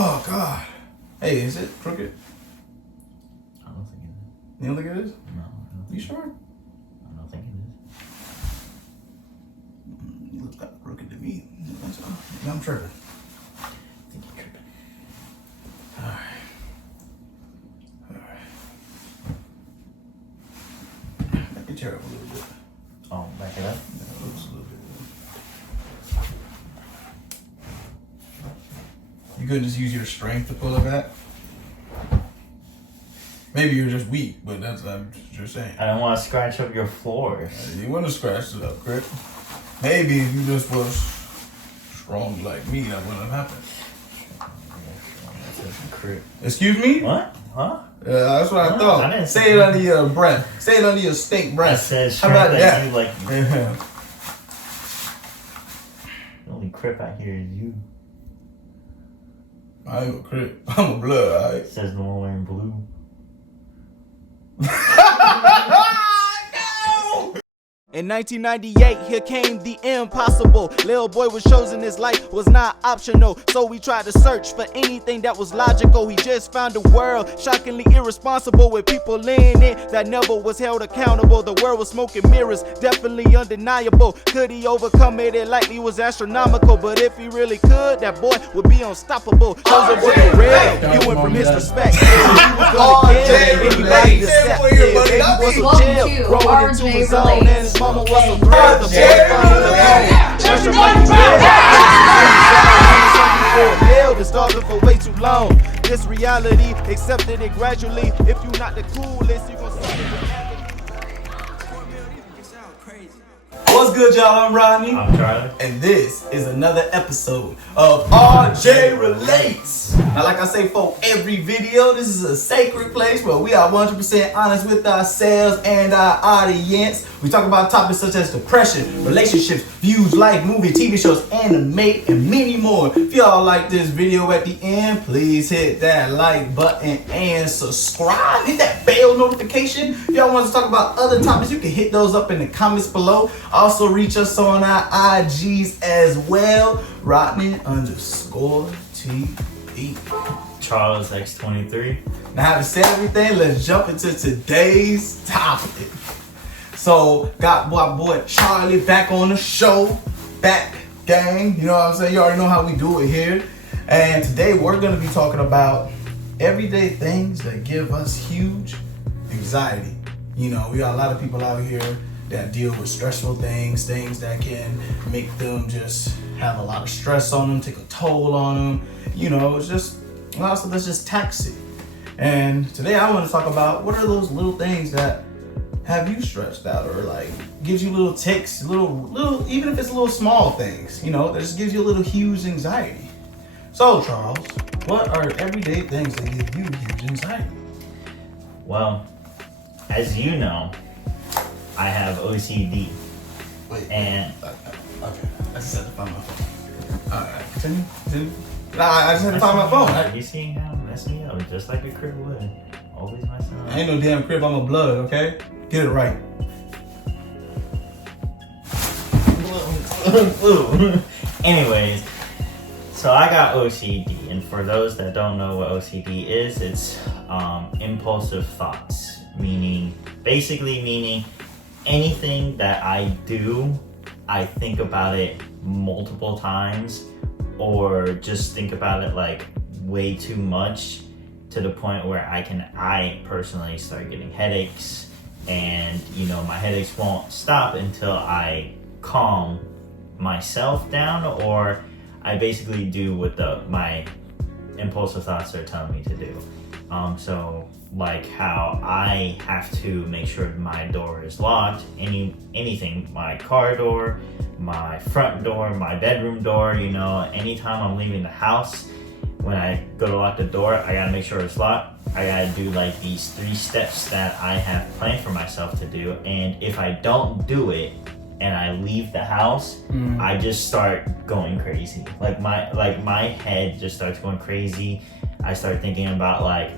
Oh God. Hey, is it crooked? I don't think it is. You don't think it is? No, I don't think You sure? I don't think it is. It looks kind of crooked to me. I'm tripping. I think you're tripping. Alright. Back your chair up a little bit. Oh, back it up. Yeah, it looks a little bit. You couldn't just use your strength to pull it back? Maybe you're just weak, but I'm just saying. I don't want to scratch up your floors. You want to scratch it up, Crit. Maybe if you just was strong like me, that wouldn't have happened. Excuse me? What? Huh? Yeah, that's what I No, thought. I didn't say it under your breath. Say it under your stink breath. I said How about that? You like you. Yeah. The only crip I hear is you. I ain't a Crit. I'm a blood, alright? It says the one wearing blue. No! In 1998, here came the impossible. Lil boy was chosen, his life was not optional. So we tried to search for anything that was logical. He just found a world shockingly irresponsible, with people in it that never was held accountable. The world was smoking mirrors, definitely undeniable. Could he overcome it? It likely was astronomical. But if he really could, that boy would be unstoppable. Chosen boy for real, he went from his respect. He was gonna kill anybody that sat there. Baby was a jail, growing into his own, and his mama was a thrill. The boy been starving for way too long. This reality, accepted it gradually. If you not the coolest, you gon' suck it with What's good, y'all? I'm Rodney. I'm Charlie. And this is another episode of RJ Relates. Now, like I say for every video, this is a sacred place where we are 100% honest with ourselves and our audience. We talk about topics such as depression, relationships, views, life, movie, TV shows, anime, and many more. If y'all like this video at the end, please hit that like button and subscribe. Hit that bell notification. If y'all want to talk about other topics, you can hit those up in the comments below. Also reach us on our IGs as well. Rodney_TV. Charles X23. Now, having said everything, let's jump into today's topic. So, got my boy Charlie back on the show. Back, gang. You know what I'm saying? You already know how we do it here. And today we're going to be talking about everyday things that give us huge anxiety. You know, we got a lot of people out here that deal with stressful things that can make them just have a lot of stress on them, take a toll on them. You know, it's just a lot of stuff that's just taxing. And today I want to talk about what are those little things that have you stressed out, or like gives you little ticks, little, even if it's little small things, you know, that just gives you a little huge anxiety. So Charles, what are everyday things that give you huge anxiety? Well, as you know, I have OCD. Wait. And Okay. I just had to find my phone. Alright, continue. Nah, I just had to find my phone. You see how mess me up, just like a crib would. Always messing up. I ain't no damn crib, I'm a blood, okay? Get it right. Anyways, so I got OCD, and for those that don't know what OCD is, it's impulsive thoughts, basically meaning anything that I do, I think about it multiple times, or just think about it like way too much, to the point where I personally start getting headaches, and you know, my headaches won't stop until I calm myself down, or I basically do what my impulsive thoughts are telling me to do. So like how I have to make sure my door is locked, anything, my car door, my front door, my bedroom door, you know, anytime I'm leaving the house, when I go to lock the door, I gotta make sure it's locked. I gotta do like these 3 steps that I have planned for myself to do, and if I don't do it and I leave the house, I just start going crazy. Like my head just starts going crazy. I start thinking about like,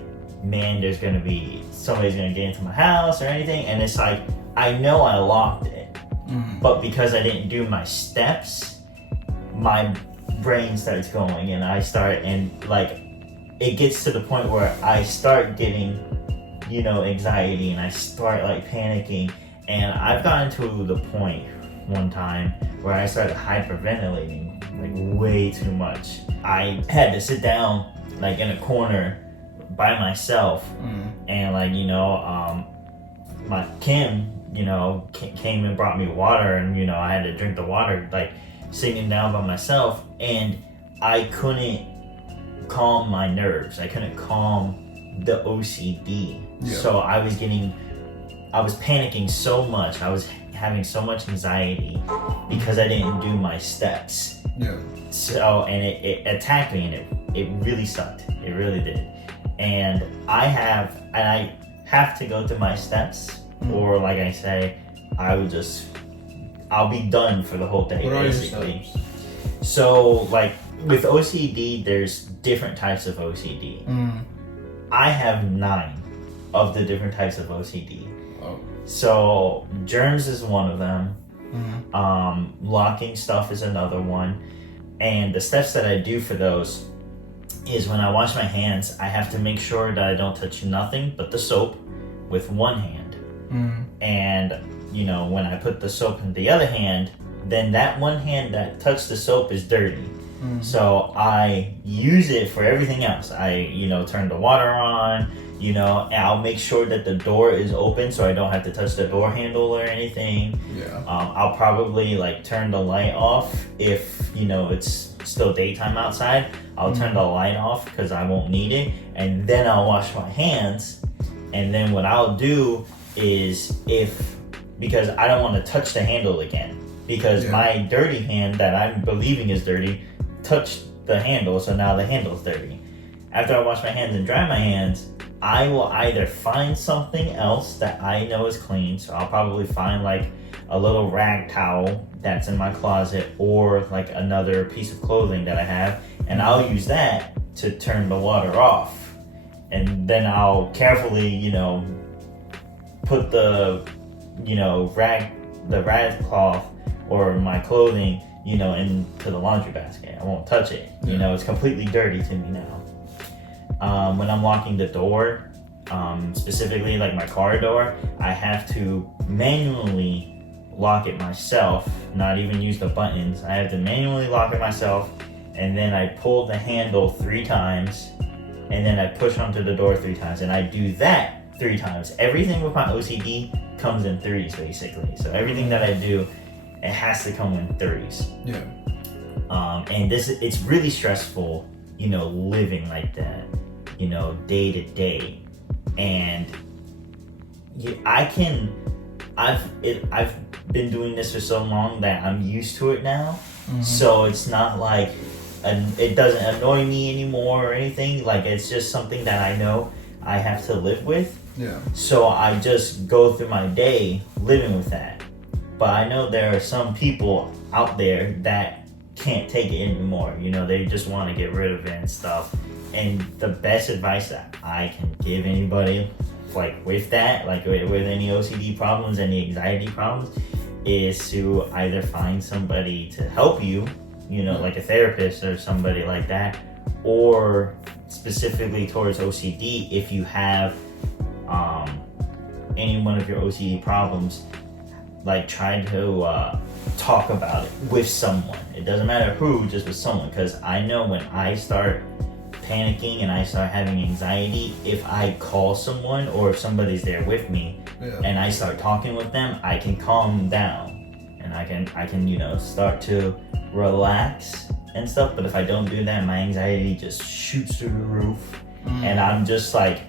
man, somebody's gonna get into my house or anything, and it's like, I know I locked it, but because I didn't do my steps, my brain starts going, and I start, and like it gets to the point where I start getting, anxiety, and I start like panicking. And I've gotten to the point one time where I started hyperventilating like way too much. I had to sit down like in a corner by myself, and like my Kim came and brought me water, and I had to drink the water like sitting down by myself, and I couldn't calm my nerves. I couldn't calm the OCD. So I was panicking so much. I was having so much anxiety because I didn't do my steps. So, and it attacked me, and it really sucked. It really did. And I have to go through my steps, or like I say, I'll be done for the whole day. What basically. are your steps? So like with OCD, there's different types of OCD. I have 9 of the different types of OCD. So germs is one of them. Locking stuff is another one. And the steps that I do for those is when I wash my hands, I have to make sure that I don't touch nothing but the soap with one hand. And when I put the soap in the other hand, then that one hand that touched the soap is dirty. So I use it for everything else. I turn the water on, I'll make sure that the door is open so I don't have to touch the door handle or anything. I'll probably like turn the light off if it's still daytime outside. I'll turn the light off because I won't need it, and then I'll wash my hands. And then what I'll do is, because I don't want to touch the handle again, because my dirty hand that I'm believing is dirty touched the handle, so now the handle's dirty. After I wash my hands and dry my hands, I will either find something else that I know is clean, so I'll probably find like a little rag towel that's in my closet, or like another piece of clothing that I have, and I'll use that to turn the water off. And then I'll carefully, put the rag cloth or my clothing, into the laundry basket. I won't touch it. It's completely dirty to me now. When I'm locking the door, specifically like my car door, I have to manually lock it myself, not even use the buttons. I have to manually lock it myself, and then I pull the handle 3 times, and then I push onto the door 3 times, and I do that 3 times. Everything with my OCD comes in 3s basically. So everything that I do, it has to come in 3s. And it's really stressful, living like that, day to day. And I've been doing this for so long that I'm used to it now. So it's not like it doesn't annoy me anymore or anything. Like, it's just something that I know I have to live with. So I just go through my day living with that. But I know there are some people out there that can't take it anymore. They just want to get rid of it and stuff. And the best advice that I can give anybody, like with that, like with any OCD problems, any anxiety problems, is to either find somebody to help you, like a therapist or somebody like that, or specifically towards OCD, if you have any one of your OCD problems, like try to talk about it with someone. It doesn't matter who, just with someone. Because I know when I start panicking and I start having anxiety, if I call someone or if somebody's there with me and I start talking with them, I can calm down and I can start to relax and stuff. But if I don't do that, my anxiety just shoots through the roof, and I'm just like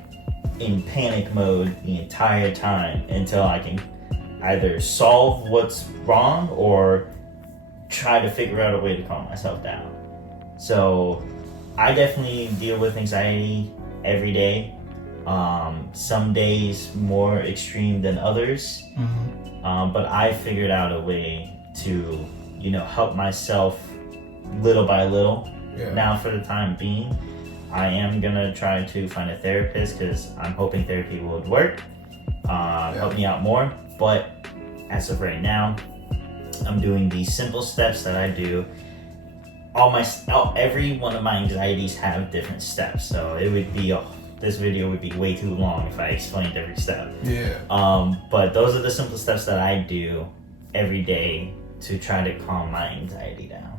in panic mode the entire time until I can either solve what's wrong or try to figure out a way to calm myself down. So I definitely deal with anxiety every day. Some days more extreme than others. But I figured out a way to, help myself little by little. Now for the time being, I am gonna try to find a therapist because I'm hoping therapy would work, help me out more. But as of right now, I'm doing these simple steps that I do every one of my anxieties have different steps. So it would be this video would be way too long if I explained every step. Yeah. But those are the simple steps that I do every day to try to calm my anxiety down.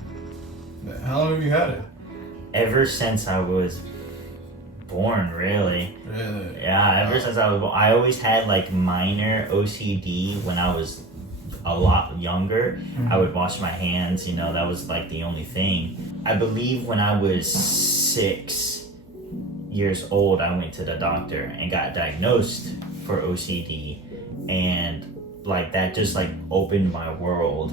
Man, how long have you had it? Ever since I was born, really. Really? Yeah, ever since I was born. I always had like minor OCD when I was a lot younger. I would wash my hands, you know, that was like the only thing. I believe when I was 6 years old, I went to the doctor and got diagnosed for OCD, and like that just like opened my world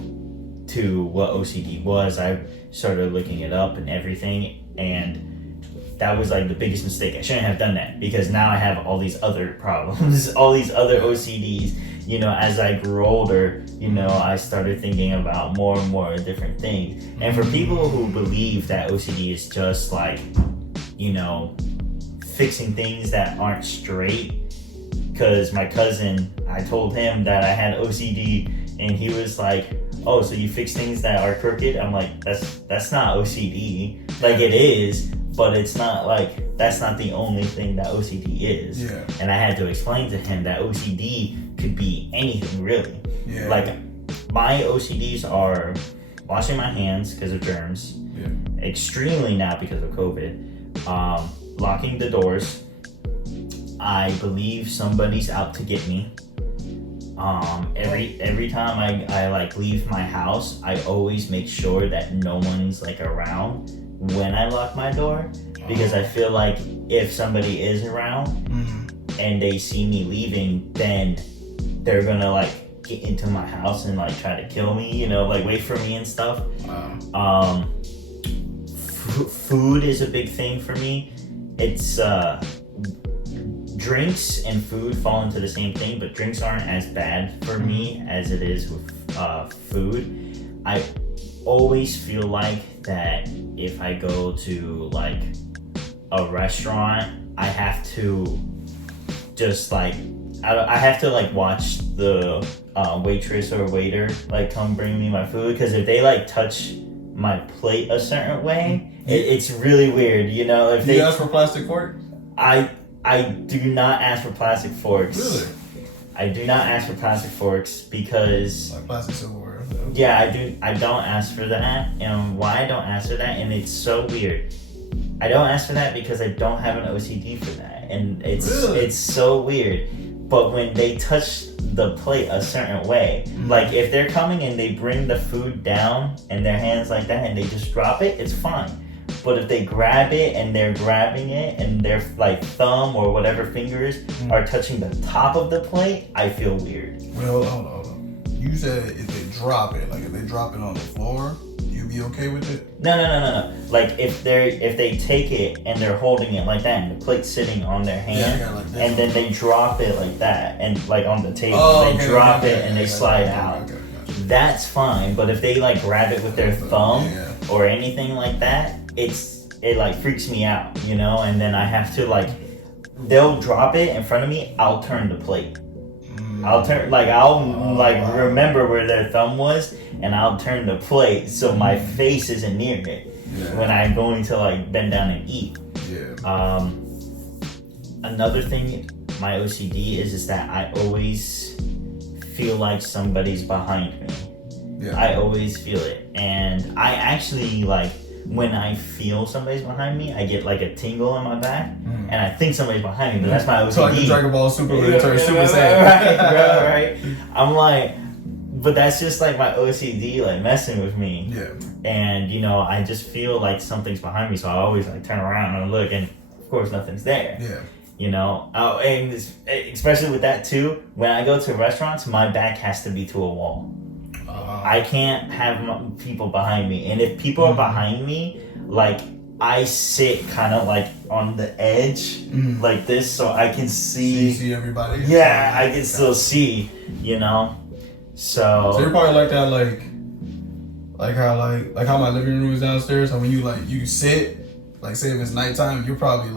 to what OCD was. I started looking it up and everything, and that was like the biggest mistake. I shouldn't have done that, because now I have all these other problems, all these other OCDs. You know, as I grew older, you know, I started thinking about more and more different things. And for people who believe that OCD is just like, you know, fixing things that aren't straight, because my cousin, I told him that I had OCD, and he was like, oh, so you fix things that are crooked? I'm like, that's not OCD. Like, it is, but it's not like, that's not the only thing that OCD is. Yeah. And I had to explain to him that OCD could be anything, really. Yeah. Like, my OCDs are washing my hands because of germs, extremely now because of COVID, locking the doors. I believe somebody's out to get me. Every time I like leave my house, I always make sure that no one's like around when I lock my door, because I feel like if somebody is around and they see me leaving, then they're gonna like get into my house and like try to kill me, you know, like wait for me and stuff. Food is a big thing for me. It's drinks and food fall into the same thing, but drinks aren't as bad for me as it is with food. I always feel like that if I go to like a restaurant, I have to just like I have to like watch the waitress or waiter like come bring me my food, because if they like touch my plate a certain way, it's really weird, you know. If you ask for plastic fork? I do not ask for plastic forks. Really? I do not ask for plastic forks because like plastic silverware. Yeah, I don't ask for that. And why I don't ask for that, and it's so weird. I don't ask for that because I don't have an OCD for that, and it's so weird. But when they touch the plate a certain way, like if they're coming and they bring the food down in their hands like that and they just drop it, it's fine. But if they grab it and they're grabbing it and their like thumb or whatever fingers are touching the top of the plate, I feel weird. Well, hold on. You said if they drop it, like if they drop it on the floor, you'd be okay with it? No. Like if they take it and they're holding it like that and the plate's sitting on their hand, like and then they drop it like that and like on the table, they drop it and they slide out. That's fine. But if they like grab it with their thumb or anything like that, it like freaks me out, you know. And then I have to like, they'll drop it in front of me, I'll turn the plate. I'll remember where their thumb was, and I'll turn the plate so my face isn't near it when I'm going to like bend down and eat. Another thing my OCD is that I always feel like somebody's behind me. I always feel it, and I actually like, when I feel somebody's behind me, I get like a tingle in my back, and I think somebody's behind me, but that's my OCD. So like the Dragon Ball Super Saiyan. Right. I'm like, but that's just like my OCD like messing with me. And you know, I just feel like something's behind me, so I always like turn around and look, and of course nothing's there. You know, and especially with that too, when I go to restaurants, my back has to be to a wall. I can't have people behind me, and if people are behind me, like I sit kind of like on the edge, like this, so I can see. You see everybody. Yeah, I can still see, you know. So you're probably like that, like how my living room is downstairs. So when you sit, like say if it's nighttime, you probably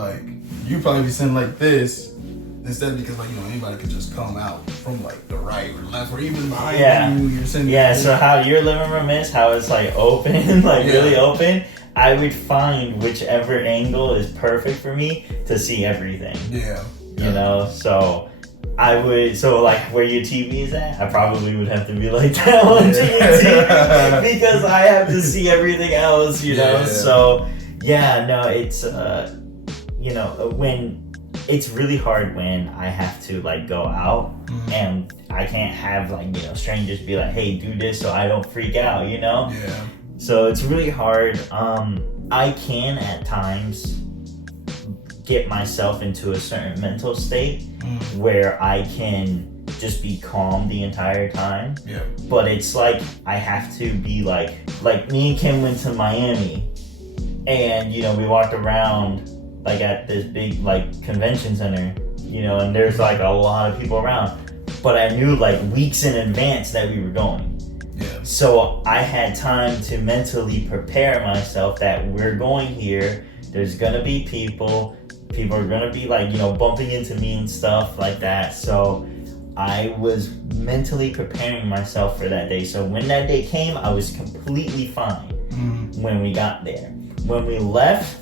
be sitting like this, Instead, because like, you know, anybody could just come out from like the right or left or even behind you. You're sitting Yeah, so how your living room is, how it's like open, like really open, I would find whichever angle is perfect for me to see everything. Yeah. You know, so I would, so like where your TV is at, I probably would have to be like that on TV because I have to see everything else, you know. So yeah, no, it's you know, when it's really hard when I have to like go out and I can't have like, you know, strangers be like, hey, do this so I don't freak out, you know. Yeah. So it's really hard. I can at times get myself into a certain mental state where I can just be calm the entire time. Yeah. But it's like I have to be like me and Kim went to Miami and, you know, we walked around like at this big like convention center, you know, and there's like a lot of people around. But I knew like weeks in advance that we were going. Yeah. So I had time to mentally prepare myself that we're going here. There's gonna be people are gonna be like, you know, bumping into me and stuff like that. So I was mentally preparing myself for that day. So when that day came, I was completely fine when we got there. When we left,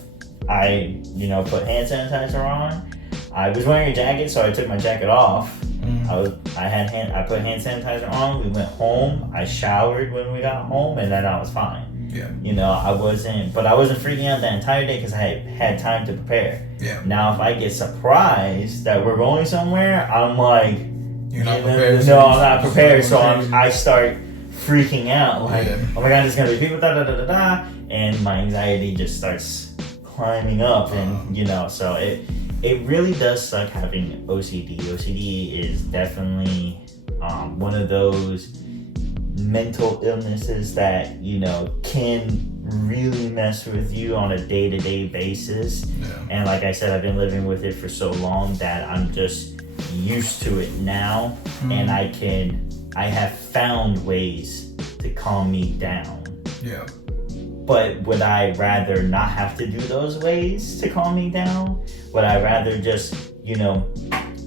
I, you know, put hand sanitizer on. I was wearing a jacket, so I took my jacket off. I put hand sanitizer on. We went home. I showered when we got home, and then I was fine. Yeah. You know, I wasn't freaking out that entire day because I had time to prepare. Yeah. Now, if I get surprised that we're going somewhere, I'm like, you're not prepared. No, I'm not prepared. So I start freaking out. Like, oh my God, there's gonna be people, da da da da da, and my anxiety just starts climbing up, and you know, so it really does suck having OCD. OCD is definitely one of those mental illnesses that, you know, can really mess with you on a day-to-day basis. Yeah. And like I said, I've been living with it for so long that I'm just used to it now, and I have found ways to calm me down. Yeah. But would I rather not have to do those ways to calm me down? Would I rather just, you know,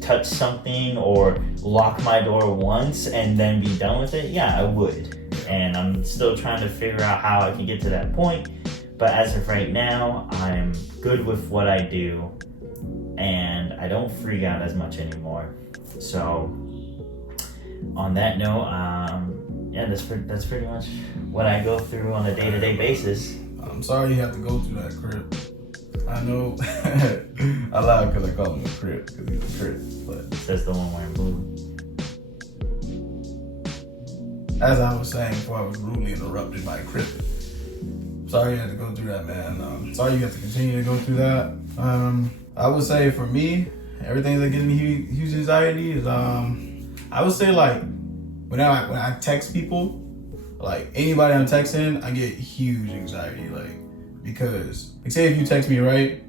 touch something or lock my door once and then be done with it? Yeah, I would. And I'm still trying to figure out how I can get to that point. But as of right now, I'm good with what I do and I don't freak out as much anymore. So on that note, yeah, that's pretty much what I go through on a day-to-day basis. I'm sorry you have to go through that, crib. I know. I lie because I call him a crib because he's a crib, but That's the one wearing blue. as I was saying before, I was rudely interrupted by a crib. Sorry you had to go through that, man. Sorry you have to continue to go through that. I would say for me, everything that gives me huge anxiety is I would say like when I text people, like anybody I'm texting, I get huge anxiety, like because like say if you text me, right,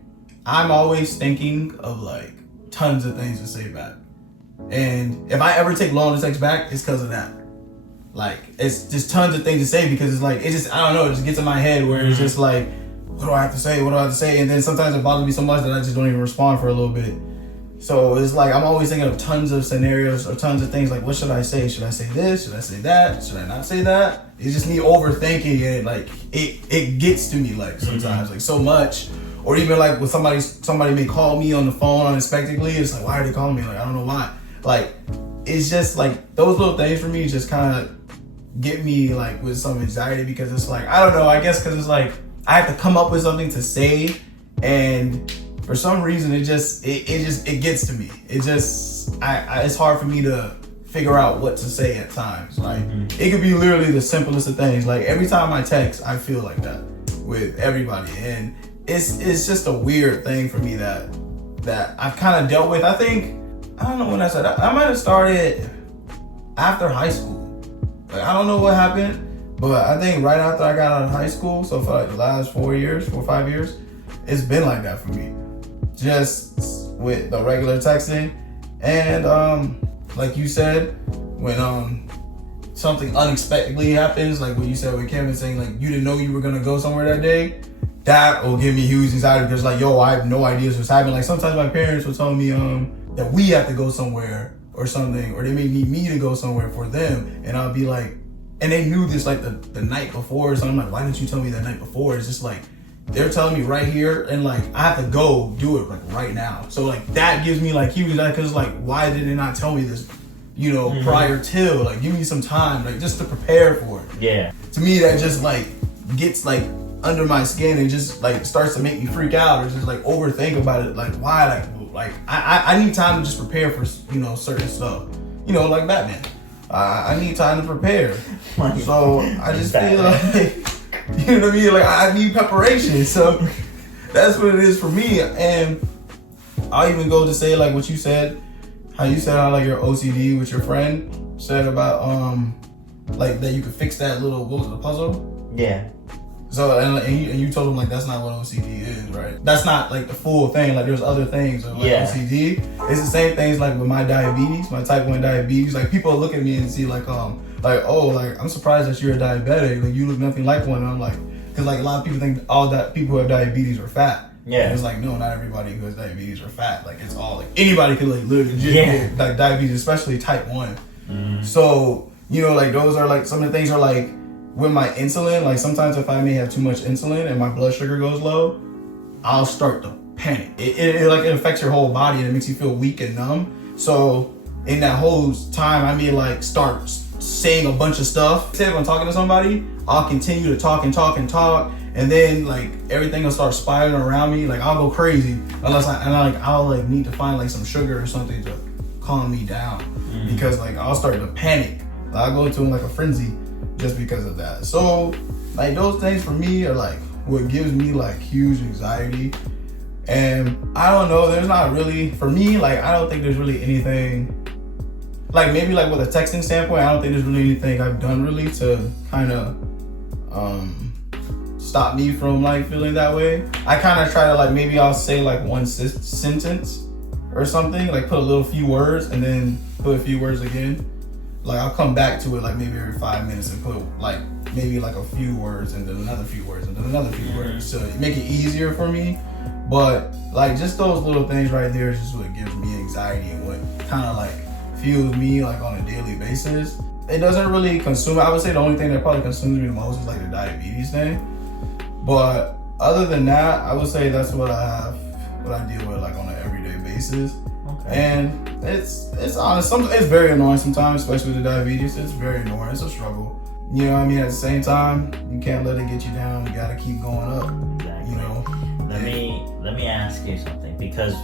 I'm always thinking of like tons of things to say back, and if I ever take long to text back, it's because of that. Like it's just tons of things to say because it's like it just I don't know, it just gets in my head where it's just like what do I have to say, and then sometimes it bothers me so much that I just don't even respond for a little bit. So it's like I'm always thinking of tons of scenarios or tons of things like what should I say? Should I say this? Should I say that? Should I not say that? It's just me overthinking it. Like it gets to me like sometimes like so much. Or even like when somebody may call me on the phone unexpectedly, it's like why are they calling me? Like I don't know why. Like it's just like those little things for me just kind of get me like with some anxiety because it's like I don't know. I guess because it's like I have to come up with something to say and. For some reason, it gets to me. It's hard for me to figure out what to say at times. Like it could be literally the simplest of things. Like every time I text, I feel like that with everybody, and it's just a weird thing for me that I've kind of dealt with. I think I don't know when I said I might have started after high school. Like I don't know what happened, but I think right after I got out of high school, so for like the last 4 or 5 years, it's been like that for me. Just with the regular texting and like you said, when something unexpectedly happens, like what you said with Kevin saying like you didn't know you were gonna go somewhere that day, that will give me huge anxiety because like yo, I have no idea what's happening. Like sometimes my parents will tell me that we have to go somewhere or something, or they may need me to go somewhere for them, and I'll be like, and they knew this like the night before, so I'm like, why didn't you tell me that night before? It's just like, they're telling me right here, and like, I have to go do it like right now. So like, that gives me like huge, because like, why did they not tell me this, you know, prior to, like, give me some time, like, just to prepare for it. Yeah. To me, that just like, gets like, under my skin, and just like, starts to make me freak out, or just like, overthink about it, like, why, like I need time to just prepare for, you know, certain stuff. You know, like Batman. I need time to prepare. So I just feel like, you know what I mean? Like, I need preparation. So that's what it is for me. And I'll even go to say like what you said, how you said how like your OCD with your friend said about like that you could fix that little, what was the puzzle? Yeah. So and you told him like that's not what OCD is, right? That's not like the full thing. Like there's other things of like OCD. It's the same things like with my diabetes, my type 1 diabetes. Like people look at me and see like oh like I'm surprised that you're a diabetic. Like you look nothing like one. And I'm like, because like a lot of people think all that people who have diabetes are fat. Yeah. And it's like no, not everybody who has diabetes are fat. Like it's all like anybody could like literally get like diabetes, especially type 1. So you know like those are like some of the things are like. With my insulin, like sometimes if I may have too much insulin and my blood sugar goes low, I'll start to panic. It like it affects your whole body and it makes you feel weak and numb. So in that whole time, I may like start saying a bunch of stuff. Say if I'm talking to somebody, I'll continue to talk, and then like everything will start spiraling around me. Like I'll go crazy unless I'll like need to find like some sugar or something to calm me down because like I'll start to panic. I'll go into like a frenzy. Just because of that. So like those things for me are like what gives me like huge anxiety. And I don't know, there's not really, for me, like I don't think there's really anything, like maybe like with a texting standpoint, I don't think there's really anything I've done really to kind of stop me from like feeling that way. I kind of try to like, maybe I'll say like one sentence or something, like put a little few words and then put a few words again. Like I'll come back to it like maybe every 5 minutes and put like maybe like a few words and then another few words and then another few words to make it easier for me. But like just those little things right there is just what gives me anxiety and what kind of like fuels me like on a daily basis. It doesn't really consume. I would say the only thing that probably consumes me the most is like the diabetes thing. But other than that, I would say that's what I deal with like on an everyday basis. Okay. And it's honest. It's very annoying sometimes, especially with the diabetes. It's very annoying. It's a struggle. You know what I mean? At the same time, you can't let it get you down. You gotta keep going up. Exactly. You know. Let me ask you something, because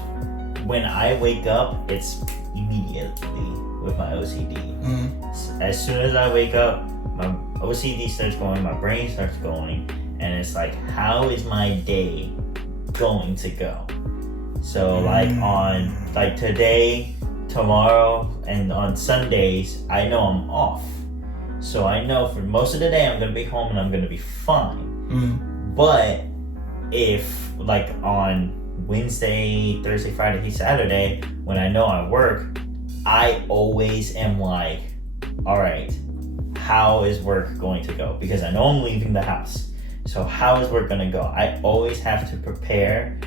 when I wake up, it's immediately with my OCD. As soon as I wake up, my OCD starts going, my brain starts going, and it's like, how is my day going to go? So like on like today, tomorrow, and on Sundays, I know I'm off. So I know for most of the day I'm gonna be home and I'm gonna be fine. But if like on Wednesday, Thursday, Friday, Saturday, when I know I work, I always am like, all right, how is work going to go? Because I know I'm leaving the house. So how is work gonna go? I always have to prepare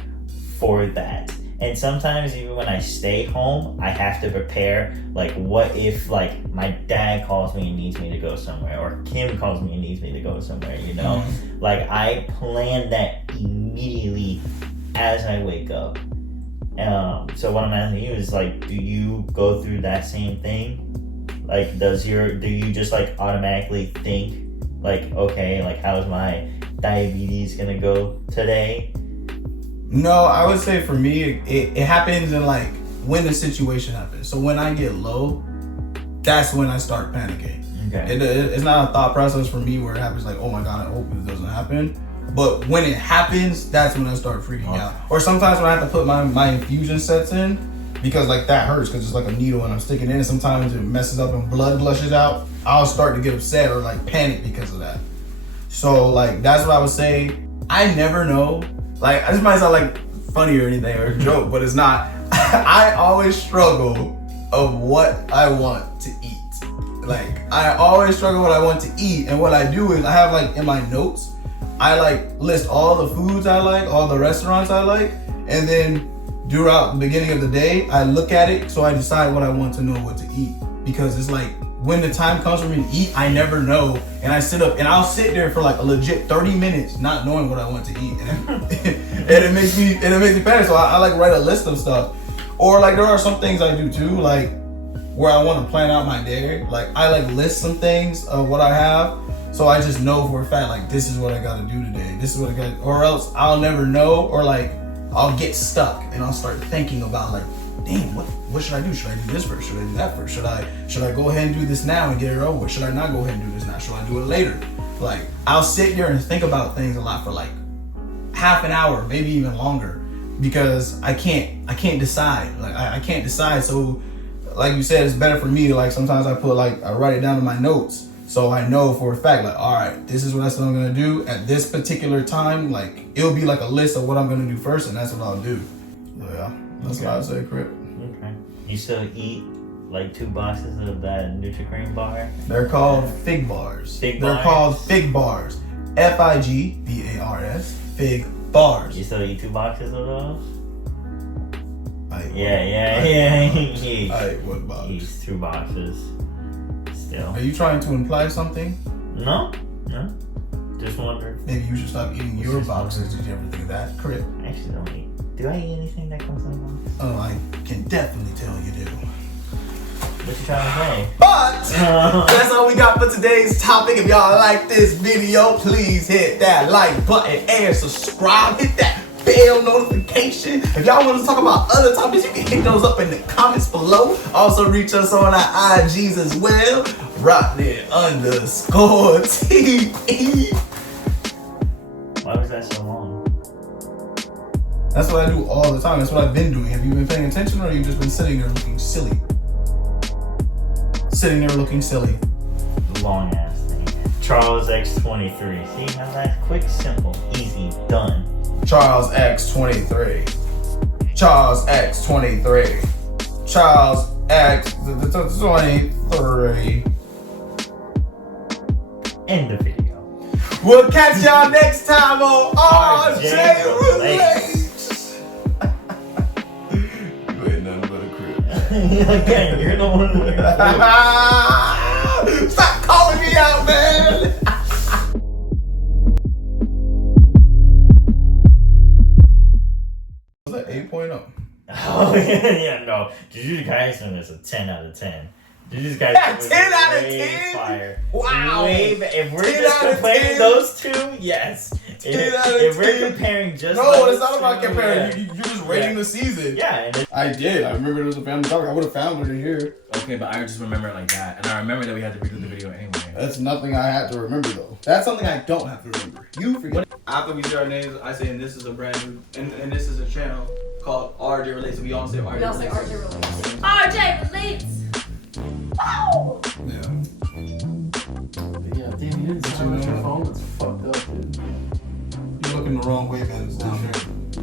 for that. And sometimes even when I stay home, I have to prepare, like what if like my dad calls me and needs me to go somewhere, or Kim calls me and needs me to go somewhere, you know? Like I plan that immediately as I wake up. So what I'm asking you is like, do you go through that same thing? Like do you just like automatically think like, okay, like how's my diabetes gonna go today? No, I would say for me, it happens in like when the situation happens. So when I get low, that's when I start panicking. Okay. It's not a thought process for me where it happens like, oh my God, I hope it doesn't happen. But when it happens, that's when I start freaking out. Or sometimes when I have to put my infusion sets in, because like that hurts because it's like a needle and I'm sticking in, and sometimes it messes up and blood gushes out, I'll start to get upset or like panic because of that. So like that's what I would say. I never know. Like, this might sound like funny or anything or a joke, but it's not. I always struggle of what I want to eat. Like, I always struggle what I want to eat. And what I do is I have like in my notes, I like list all the foods I like, all the restaurants I like. And then throughout the beginning of the day, I look at it so I decide what I want to know what to eat. Because it's like when the time comes for me to eat, I never know. And I sit up and I'll sit there for like a legit 30 minutes not knowing what I want to eat. And it makes me panic. So I like write a list of stuff. Or like there are some things I do too, like where I want to plan out my day. Like I like list some things of what I have. So I just know for a fact, like this is what I gotta do today. This is what I got, or else I'll never know, or like I'll get stuck and I'll start thinking about like, damn, what should I do? Should I do this first? Should I do that first? Should I go ahead and do this now and get it over with? Should I not go ahead and do this now? Should I do it later? Like I'll sit here and think about things a lot for like half an hour, maybe even longer, because I can't decide. Like I can't decide. So like you said, it's better for me to like sometimes I write it down in my notes. So I know for a fact, like, all right, this is what I'm gonna do at this particular time. Like, it'll be like a list of what I'm gonna do first, and that's what I'll do. So, yeah, that's what I'd say, Crip. Okay. You still eat like 2 boxes of that Nutri-Cream bar? They're called fig bars. They're called fig bars. FIGBARS. Fig bars. You still eat 2 boxes of those? Yeah. What box? Eats 2 boxes. Still. Are you trying to imply something? No. Just wondering. Maybe you should stop eating your boxes. Did you ever think of that, Crip? I actually don't eat. Do I eat anything that comes in a box? Oh, I can definitely tell you do. What you trying to say? But that's all we got for today's topic. If y'all like this video, please hit that like button and subscribe. Hit that bell notification. If y'all want to talk about other topics, you can hit those up in the comments below. Also reach us on our IGs as well. Rocknet_TV. Why was that so long? That's what I do all the time. That's what I've been doing. Have you been paying attention, or have you just been sitting there looking silly? Sitting there looking silly. Long ass thing. Charles X23. See how that's quick, simple, easy, done. Charles X23. Charles X23. Charles X23. End the video. We'll catch y'all next time on RJ Relates. You ain't nothing but a crib. Again, you're the one who Stop calling me out, man. Was that 8.0? Oh, yeah, no. Jujutsu Kaisen is a 10 out of 10. Jujutsu Kaisen Yeah, was 10 out of way 10? Fire. Wow. If we're 10 just out of comparing 10? those two, yes. 10 out of If we're 10? comparing just No, those it's not about two, comparing. yeah. You're just rating the season. Yeah. And I did. I remember it was a family talk. I would have found it in here. Okay, but I just remember it like that. And I remember that we had to redo the video anyway. That's nothing I had to remember, though. That's something I don't have to remember. You forget. After we say our names, I say, and this is a brand new, and this is a channel called RJ Relates. We all say RJ Relates. We all say RJ Relates. RJ Relates! Wow! Yeah. Yeah, damn, you didn't silence your phone? That's fucked up, dude. You're looking the wrong way, man. It's down here.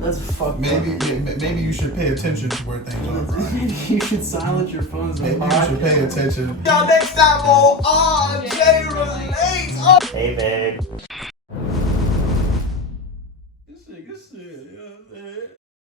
That's fucked Maybe you should pay attention to where things are, bro. up. You should silence your phones. Maybe you should pay attention. Y'all next time on RJ Relates. hey, babe.